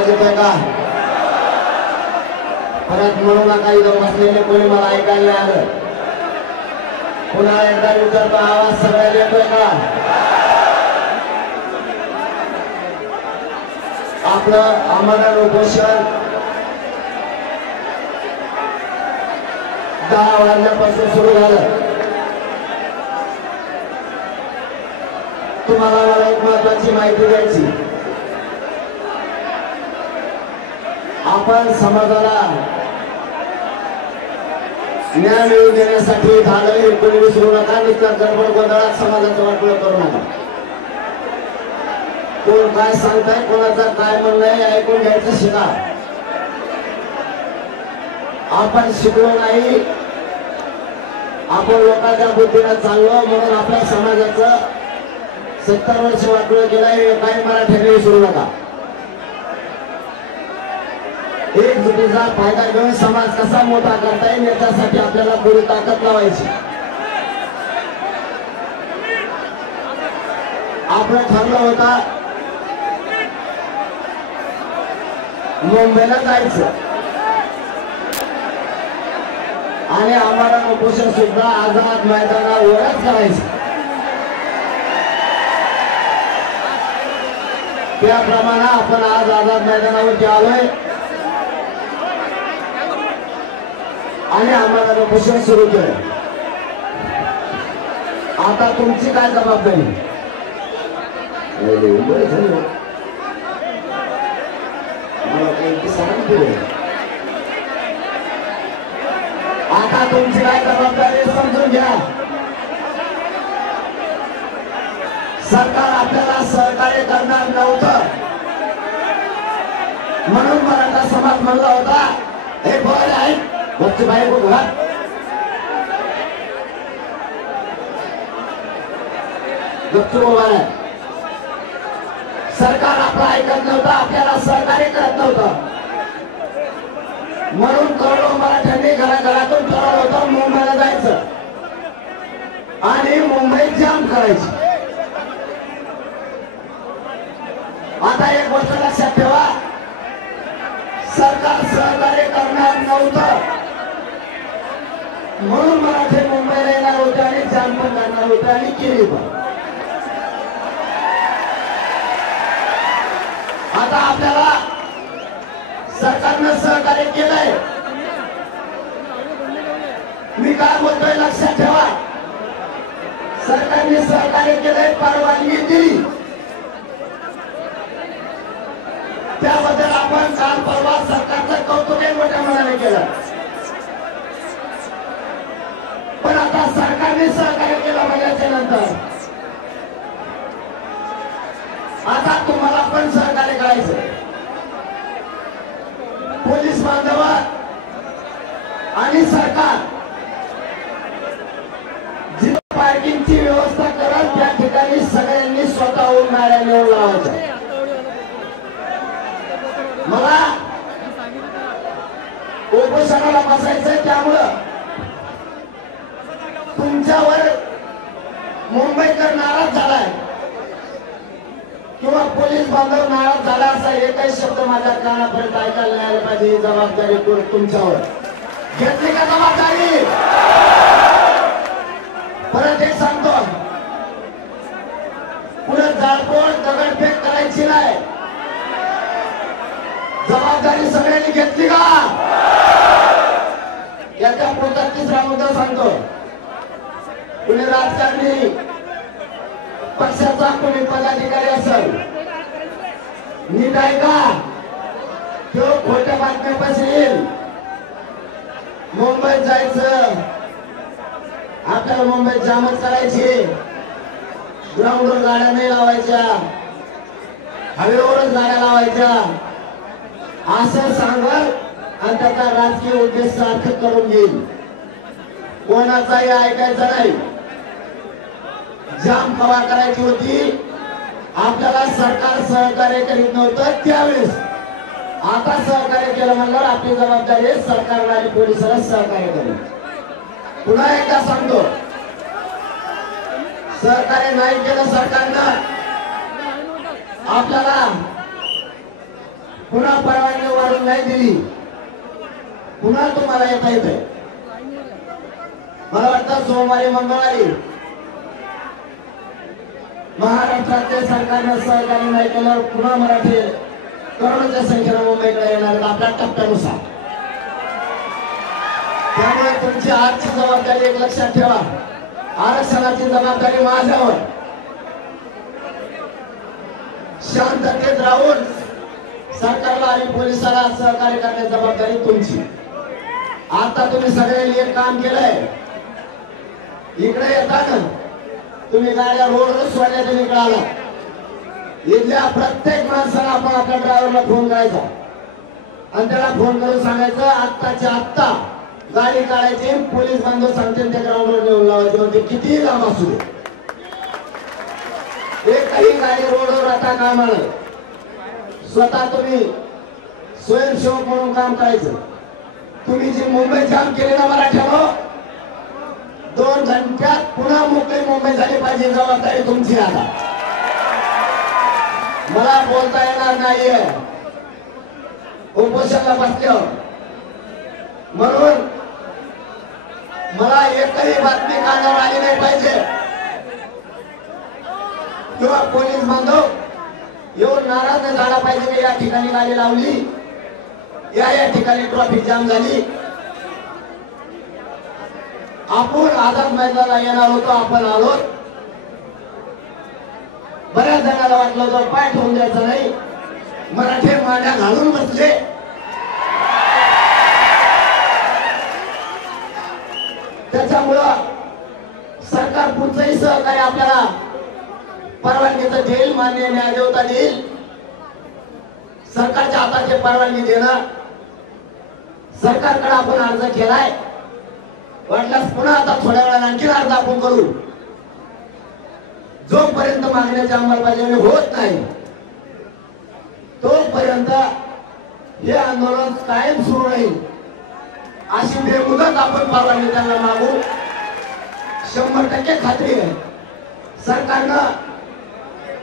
आवाज येतोय का? परत म्हणू नका इथं बसलेले कोणी मला ऐकायला नाही आलं. पुन्हा एकदा विचारतो, आवाज सगळ्याला येतोय का? आपलं आमरण उपोषण 10 वाजल्यापासून सुरू झालं. तुम्हाला मला एक महत्वाची माहिती द्यायची. आपण समाजाला न्याय मिळवून देण्यासाठी झालं कोणी विसरू नका. नुसत्या गडबड गोंधळात समाजाचं वाटोळं करू नका. कोण काय सांगताय, कोणाचं काय म्हणणं आहे ऐकून घ्यायचं शिका. आपण शिकलो नाही, आपण लोकांच्या बुद्धीला चाललो म्हणून आपल्या समाजाचं 70 वर्ष वाटोळं केलंय. काही मराठ्यांनी विसरू नका. एकजुटीचा फायदा घेऊन समाज कसा मोठा करता येईल याच्यासाठी आपल्याला पुरी ताकद लावायची. आपलं ठरलं होतं मुंबईला जायचं आणि आम्हाला उपोषण सुद्धा आझाद मैदानावरच करायचं. त्याप्रमाणे आपण आज आझाद मैदानावरती आलोय आणि आम्हाला उपोषण सुरू केलं. आता तुमची काय जबाबदारी? आता तुमची काय जबाबदारी समजून घ्या. सरकार आपल्याला सहकार्य करणार नव्हतं म्हणून मराठा समाज म्हणला होता, हे बरं आहे वरची बाई बघा गपचूप उभा आहे. सरकार आपला ऐकत नव्हतं, आपल्याला सहकार्य करत नव्हतं म्हणून करोडो मराठ्यांनी घराघरातून ठरवलं होतं मुंबईला जायचं आणि मुंबईत जाम करायची. आता एक गोष्ट लक्षात ठेवा, सरकार सहकार्य करणार नव्हतं म्हणून मराठे मुंबईला येणार होते आणि जाम पण करणार होते आणि केली पण. आता आपल्याला सरकारनं सहकार्य केलंय. मी काय बोलतोय लक्षात ठेवा, सरकारने सहकार्य केलंय, परवानगी दिली, त्याबद्दल आपण काल परवा सरकारचं कौतुक मोठ्या मनाने केलं. पण आता सरकारने सहकार्य केलं म्हणजे नंतर आता तुम्हाला पण सहकार्य करायचं. पोलीस बांधव आणि सरकार जिथं पार्किंगची व्यवस्था करत त्या ठिकाणी सगळ्यांनी स्वतःहून गाड्या नेऊन लावायच्या. मला उपोषणाला बसायचंय, त्यामुळं तुमच्यावर मुंबईकर नाराज झालाय किंवा पोलीस बांधव नाराज झाला असा एकही शब्द माझ्या कानापर्यंत ऐकायला नाही आला पाहिजे. ही जबाबदारी तुमच्यावर घेतली का जबाबदारी? परत एक सांगतो, पुढे जाळपोळ दगडफेक करायची नाही. जबाबदारी सगळ्यांनी घेतली का? याच्या पुढचा तिसरा मुद्दा सांगतो. कुणी राजकारणी पक्षाचा कोणी पदाधिकारी असेल, नीट आहे का? तो खोट्या बातम्यापाशी येईल. मुंबईत जायचं, आपल्याला मुंबईत जामच करायची, ग्राउंडवर गाड्या नाही लावायच्या, हवेवरच गाड्या लावायच्या असं सांगल आणि त्याचा राजकीय उद्देश सार्थक करून घेईल. कोणाचाही ऐकायचं नाही. जाम कवा करायची होती, आपल्याला सरकार सहकार्य करीत नव्हतं त्यावेळेस. आता सहकार्य केलं म्हणल्यावर आपली जबाबदारी आहे सरकारला आणि पोलिसाला सहकार्य करेल. पुन्हा एकदा सांगतो, सहकार्य नाही केलं सरकारनं, आपल्याला पुन्हा परवानगी वाढून नाही दिली, पुन्हा तुम्हाला येता येते. मला वाटतं सोमवारी मंगळवारी महाराष्ट्राचे सरकारनं सहकार्य नाही केल्यावर पुन्हा मराठी करोडोच्या संख्येनं मुंबईकडे येणार आहेत आपल्या टप्प्यानुसार. त्यामुळे तुमची आजची जबाबदारी एक लक्षात ठेवा, आरक्षणाची जबाबदारी माझ्यावर. शांततेत राहून सरकारला आणि पोलिसाला सहकार्य करण्याची जबाबदारी तुमची. आता तुम्ही सगळ्यांनी एक काम केलंय, इकडे येताना तुम्ही गाड्या रोडवर सोडल्या, तुम्ही इकडे आला, इथल्या प्रत्येक माणसाला आपण आपल्या ड्रायव्हरला फोन करायचा आणि त्याला फोन करून सांगायचं आत्ताच्या आत्ता गाडी काढायची, पोलीस बांधव सांगतील त्या ग्राउंडवर नेऊन लावायची, म्हणजे कितीही लांब असू दे. एकही गाडी रोडवर आता काम आलं, स्वतः तुम्ही स्वयंसेवक म्हणून काम करायचं. तुम्ही जी मुंबई जाम केली ना मराठ्यानो, 2 घंट्यात पुन्हा मोकळी मुंबई झाली पाहिजे, जबाबदारी तुमची. आता मला बोलता येणार नाहीये उपोषणाला बसल्यावर, म्हणून मला एकही बातमी कानावर आली नाही पाहिजे किंवा पोलीस बांधव येऊन नाराज नाही झाला पाहिजे की या ठिकाणी गाडी लावली, या ठिकाणी ट्रॅफिक जाम झाली. आपण आझाद मैदानाला येणार होतो, आपण आलो. बऱ्याच जणांना वाटलं होतं पाय ठेवून द्यायचं नाही, मराठे माड्या घालून बसले. त्याच्यामुळं सरकार पुढचंही सहकार्य आपल्याला परवानगीचं देईल, मान्य न्यायदेवता देईल. सरकारच्या हाताची परवानगी देणं, सरकारकडे आपण अर्ज केलाय, वाटल्यास पुन्हा आता थोड्या वेळाने आणखी अर्ज आपण करू. जोपर्यंत मागण्याची अंमलबजावणी होत नाही तोपर्यंत हे आंदोलन कायम सुरू राहील, अशी बेमुदत आपण परवानगी त्यांना मागू. 100% खात्री आहे सरकारनं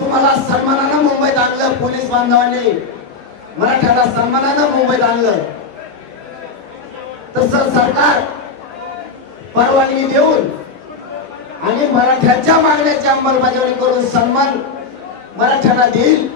तुम्हाला सन्मानानं मुंबईत आणलं, पोलीस बांधवांनी मराठ्याला सन्मानानं मुंबईत आणलं. तसं सरकार परवानगी देऊन आणि मराठ्याच्या मागण्याची अंमलबजावणी करून सन्मान मराठ्यांना देईल.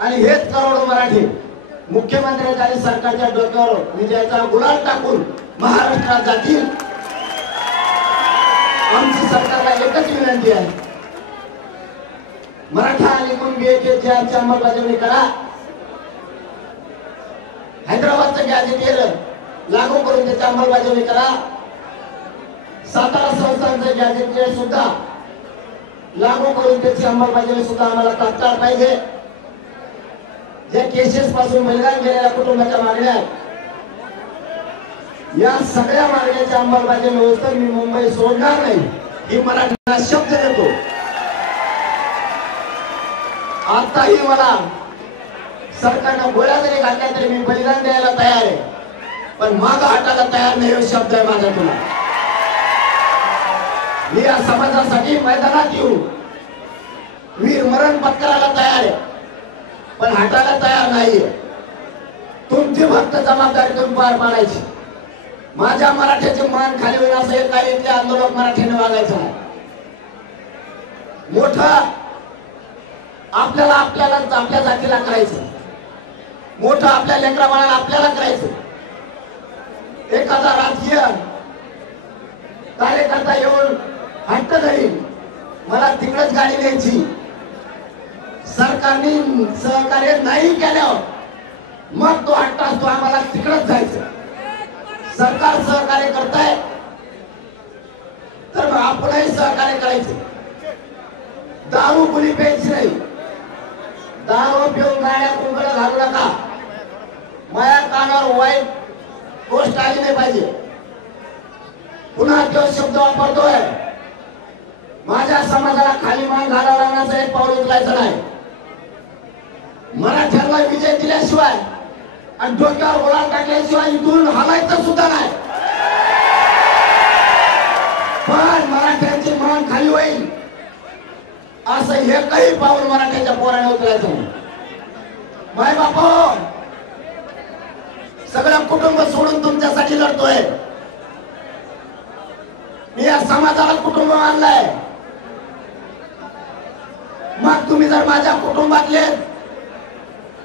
आणि हेच करोडो मराठी मुख्यमंत्र्यांच्या आणि सरकारच्या डोक्यावर विजयाचा गुलाल टाकून महाराष्ट्रात जातील. आमची सरकारला एकच विनंती आहे, मराठा आणि कुणबी ची अंमलबजावणी करा. हैदराबादचं गॅझेट लागू करून त्याची अंमलबजावणी करा. सातारा संस्थांचं गॅझेट सुद्धा लागू करून त्याची अंमलबजावणी सुद्धा आम्हाला तात्काळ पाहिजे. ज्या केसेस पासून बलिदान गेलेल्या कुटुंबाच्या मागण्या, या सगळ्या मागण्याच्या अंमलबजावणी होत मी मुंबई सोडणार नाही, ही मराठ्यांना शब्द देतो. आताही मला सरकारनं गोळ्या जरी घातल्या तरी मी बलिदान द्यायला तयार आहे, पण मागं हटायला तयार नाही, हे शब्द आहे माझा तुला. मी या समाजासाठी मैदानात येऊ, वीर मरण पत्करायला तयार आहे, पण हटायला तयार नाहीये. तुमची फक्त जबाबदारी तुम्ही पार पाडायची. माझ्या मराठ्याचे मान खाली होईल असं एक काही इथले आंदोलक मराठ्याने वागायचं आहे. मोठं आपल्याला आपल्या जातीला करायचं, मोठं आपल्या लेकरा बाळाला आपल्याला करायचं. एखादा राजकीय कार्यकर्ता येऊन हट्ट धरील, मला तिकडच गाडी न्यायची, सरकारने सहकार्य नाही केल्यावर मग तो हट्ट असतो आम्हाला तिकडच जायचं. सरकार सहकार्य करताय तर मग आपणही सहकार्य करायचं. दारू कुणी प्यायची नाही, दारू पिऊन गाड्या कुंकड घालू नका. माझ्या कानावर वाईट गोष्ट आली नाही पाहिजे. पुन्हा तो शब्द वापरतोय, माझ्या समाजाला खाली मान घालायला लागण्याचं एक पाऊल उचलायचं नाही. मराठ्यांना विजय दिल्याशिवाय आणि डोक्यावर गुलाल टाकल्याशिवाय इथून हलायचं सुद्धा नाही. पण मराठ्यांची मान खाली होईल असं एकही पाऊल मराठ्याच्या पोराने उचलायचं नाही. माय बापा, सगळं कुटुंब सोडून तुमच्यासाठी लढतोय. मी या समाजाला कुटुंब मानलंय. मग तुम्ही जर माझ्या कुटुंबातले,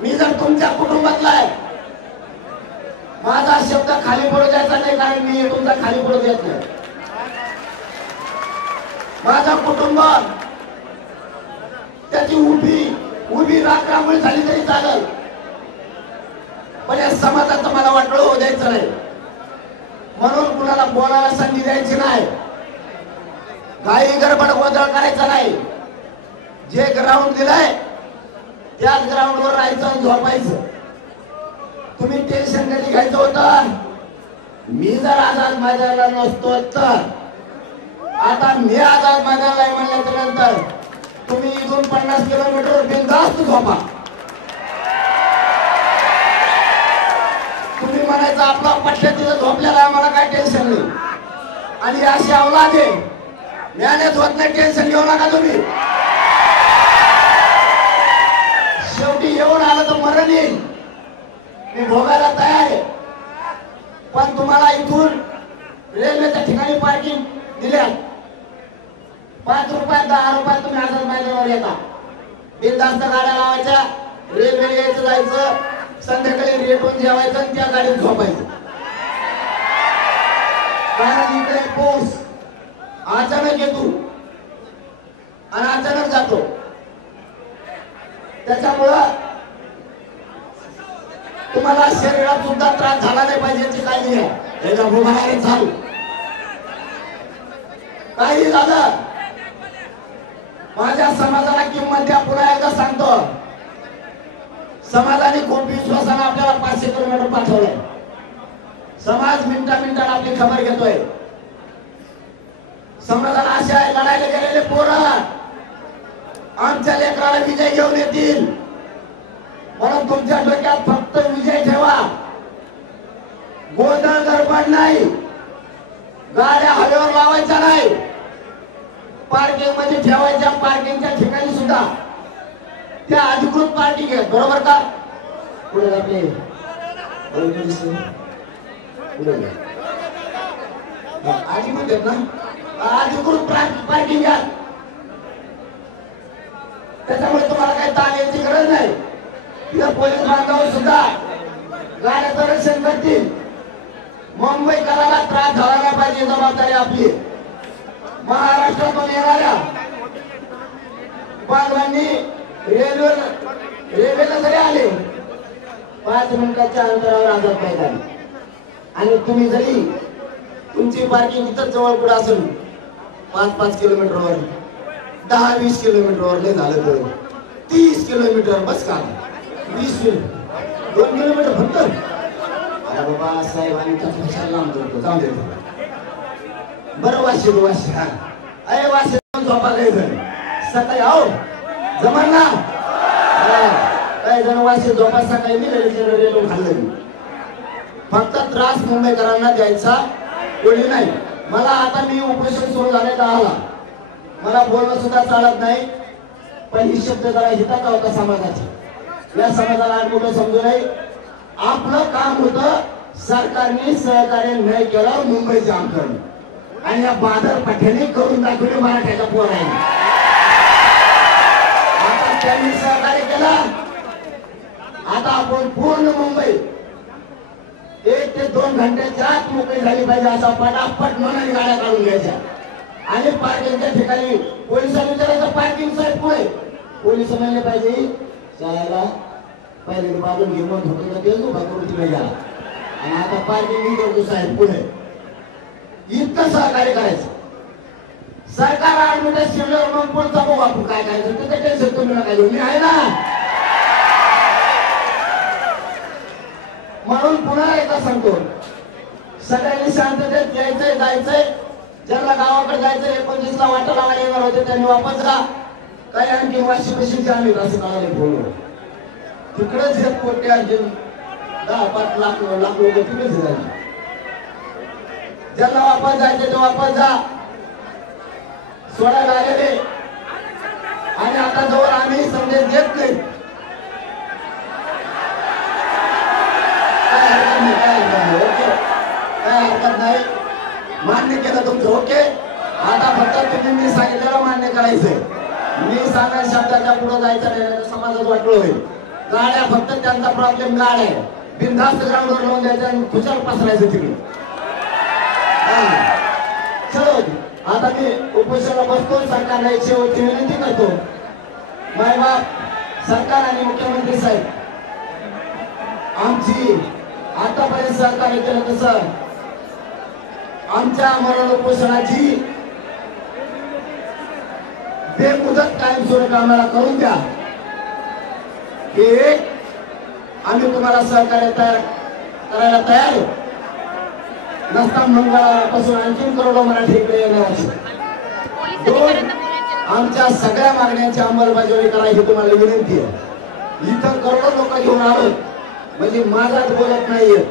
मी जर तुमच्या कुटुंबातला आहे, माझा शब्द खाली पडू द्यायचा नाही, कारण मी तुमचा खाली पडू देत नाही. माझा कुटुंब त्याची उभी राखरामुळे झाली तरी चालेल, पण या समाजाचं मला वाटलं होऊ द्यायचं नाही. म्हणून कुणाला बोलायला संधी द्यायची नाही, काही गडबड गोंधळ करायचा नाही. जे ग्राउंड दिलंय त्याच ग्राउंडवर राहायचं आणि झोपायचं. तुम्ही टेन्शन कधी घ्यायचं होतं? मी जर आझाद मैदानाला नसतो तर, आता मी आझाद मैदानाला म्हणल्याच्या नंतर तुम्ही इथून 50 किलोमीटर बिनधास्त झोपा. तुम्ही म्हणायचं आपला पट्ट्या तिथं झोपलेला आम्हाला काय टेन्शन नाही. आणि अशी अवलाद आहे, मॅनेज होत नाही, टेन्शन घेऊ नका तुम्ही. शेवटी येऊन आलं तर मरण येईल, मी भोगायला तयार आहे. पण तुम्हाला इथून रेल्वेच्या ठिकाणी पार्किंग दिल्या, 5 रुपयात 10 रुपयात तुम्ही आझाद मैदानावर येता. बिनधास्त गाड्या लावायच्या, रेल्वे यायचं जायचं, संध्याकाळी रेटून जेवायचं आणि त्या गाडीत झोपायचं. कारण इकडे पाऊस अचानक येतो आणि अचानक जातो. त्याच्यामुळं तुम्हाला शरीरात सुद्धा त्रास झाला नाही पाहिजे याची काळजी आहे. याच्या भोगाला झालं काही झालं, माझ्या समाजाला किंमत द्या. पुन्हा एकदा सांगतो, समाजाने खूप विश्वासाने आपल्याला 500 किलोमीटर पाठवलंय. समाज मिनिटाला आपली खबर घेतोय. समाजाला आशा आहे, लढायला गेलेले पोरं आमच्या लेकराला विजय घेऊन येतील. म्हणून तुमच्या डोक्यात फक्त विजय ठेवा, गोंधळ गडबड नाही, गाड्या हवेवर लावायच्या नाही, पार्किंग मध्ये ठेवायच्या. पार्किंगच्या ठिकाणी सुद्धा त्या अधिकृत पार्किंग आहे, बरोबर का? पुढे आपले अधिकृत आहेत ना, अधिकृत पार्किंग घ्या. त्याच्यामुळे तुम्हाला काही ताण यायची गरज नाही. तिथं पोलीस बांधव सुद्धा गाड्याचं रक्षण करतील. मुंबईकराला त्रास झाला नाही पाहिजे, जबाबदारी आपली. महाराष्ट्रातून येणाऱ्या बांधवांनी रेल्वेला जरी आले 5 मिनिटाच्या अंतरावर आझाद मैदान, आणि तुम्ही जरी तुमची पार्किंग इथं जवळ पुढे असेल 5-5 किलोमीटरवर, 10-20 किलोमीटरवर नाही झालं तर 30 किलोमीटर बस का, 20 2 किलोमीटर फक्त. अरे बाबा साहेब, आणि लांब जाऊ दे. बरं वाशी अरे वाशी झोपा काही जण सकाळी आहो जमान ना, काही जण वाशी झोपा सकाळी मी रेल्वे खाल्लं. फक्त त्रास मुंबईकरांना द्यायचा कोणी नाही. मला आता मी उपोषण सुरू झाले 10ला, मला बोलणं सुद्धा चालत नाही, पण ही शब्द जरा हिताचा होता समाजाची. या समाजाला मोठं समजू नये. आपलं काम होतं सरकारने सहकार्य नाही केलं मुंबई जाम करणं, आणि या बादर पठ्याने करून दाखवले मराठ्याच्या पोरांनी. आता त्यांनी सहकार्य केलं, आता आपण पूर्ण मुंबई 1 ते 2 घंट्याच्या आत मोकळी झाली पाहिजे, असा पटापट मनाने गाड्या काढून घ्यायच्या. आणि पार्किंगच्या ठिकाणी पोलिसांनी विचारायचं पार्किंग साहेब पुढे, पोलिस म्हणले पाहिजे शाळेला पहिले बाजून घेऊन होतो तेच उभा करून तुम्ही गेला, आणि आता पार्किंग करतो साहेब पुढे. इतकं सहकार्य करायचं. सरकार आडमुठ्या शिरल्यावर मग पुढचा बघू आपण काय करायचं, त्याचं टेन्शन तुम्ही नका घेऊ, मी आहे ना. म्हणून पुन्हा एकदा सांगतो, सगळ्यांनी शांततेत यायचंय जायचंय. ज्यांना गावाकडे जायचं 29ला वाटा लावायला येणार होते त्यांनी वापस जा. काही आणखी वाशी पशीचे आम्ही असं कळाले बोललो, तिकडेच हे कोटी आणखी 10-5 लाख लोक तिकडेच झाले. ज्यांना वापस जायचे ते वापस जा, सोडायला आलेले. आणि आता जवळ आम्ही संदेश देत नाही, काय हरकत नाही. मी सांगा शब्दाच्या पुढे जायचं नाही, समाजात वाटलं होईल. गाड्या फक्त त्यांचा प्रॉब्लेम गाड्या आहे, बिनधास्त ग्राउंडवर लावून द्यायचं आणि खुशाल पसरायचं तिकडे. चलो आता मी उपोषणाला बसतो. सरकारला एक शेवटची विनंती करतो. मायबाप सरकार आणि मुख्यमंत्री साहेब आमची आतापर्यंत सहकार्य केलं तसं आमच्या मरण उपोषणाची बेमुदत कायमस्वरूपी आम्हाला करून द्या. एक आम्ही तुम्हाला सहकार्य करायला तयार नसता मंगळवारपासून आणखी करोडो मराठी इकडे येणार. दोन आमच्या सगळ्या मागण्यांची अंमलबजावणी करा ही तुम्हाला विनंती आहे. इथं करोडो लोक घेऊन आलो म्हणजे माझाच बोलत नाहीये.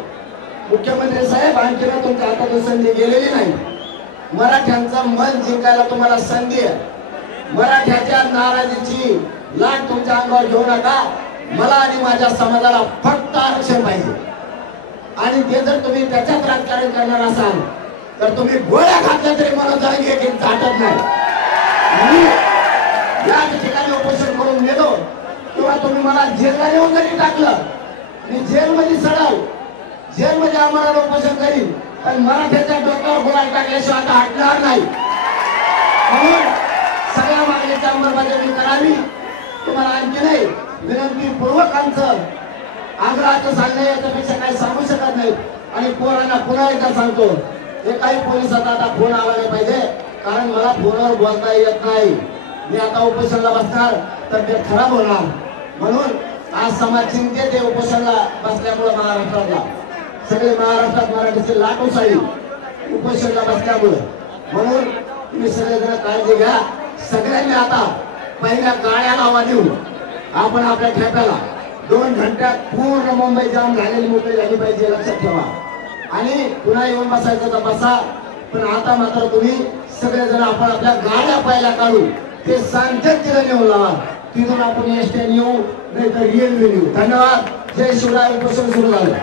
मुख्यमंत्री साहेब आणखी तुमच्या हातातून संधी गेलेली नाही. मराठ्यांचं मन जिंकायला तुम्हाला संधी आहे. मराठ्याच्या नाराजीची लाट तुमच्या अंगावर घेऊ नका. मला आणि माझ्या समाजाला फक्त आरक्षण पाहिजे आणि ते जर तुम्ही त्याच्यात राजकारण करणार असाल तर तुम्ही गोळ्या घातल्या तरी मला जाणगे की झाटत नाही. मी या ठिकाणी उपोषण करून गेलो किंवा तुम्ही मला जेलला येऊन जरी टाकलं, मी जेलमध्ये सडाल, जेलमध्ये आम्हाला उपोषण करीन, पण मराठ्याच्या डोक्यावर गोळा टाकल्याशिवाय आता हटणार नाही. म्हणून सगळ्या मागणीची अंमलबजावणी करावी. तुम्हाला आणखी नाही विनंतीपूर्वक आमचं आग्रहाचं सांगणं याच्यापेक्षा काही सांगू शकत नाही. आणि पोरांना पुन्हा एकदा सांगतो, एकाही पोलिसाचा आता फोन आला नाही पाहिजे, कारण मला फोनवर बोलता येत नाही. मी आता उपोषणाला बसणार तर ते खराब होणार. म्हणून आज समाज चिंतेत उपोषणाला बसल्यामुळे महाराष्ट्रातला सगळे महाराष्ट्रात मराठीचे लाट उसळली उपोषणाला बसल्यामुळे. म्हणून तुम्ही सगळेजण काळजी घ्या. सगळ्यांनी आता पहिल्या गाड्या लावा देऊ आपण आपल्या ठेप्याला 2 घंट्यात पूर्ण मुंबई जाम झालेली मोकळी झाली पाहिजे, लक्षात ठेवा. आणि पुन्हा येऊन बसायचं तर बसा, पण आता मात्र तुम्ही सगळेजण आपण आपल्या गाड्या पहिल्या काढू. ते सांगतात तिला नेऊन लावा, तिथून आपण एसटी येऊ नाही तर रेल्वे नेऊ. धन्यवाद. जय शिवराय. उपोषण सुरू झालं.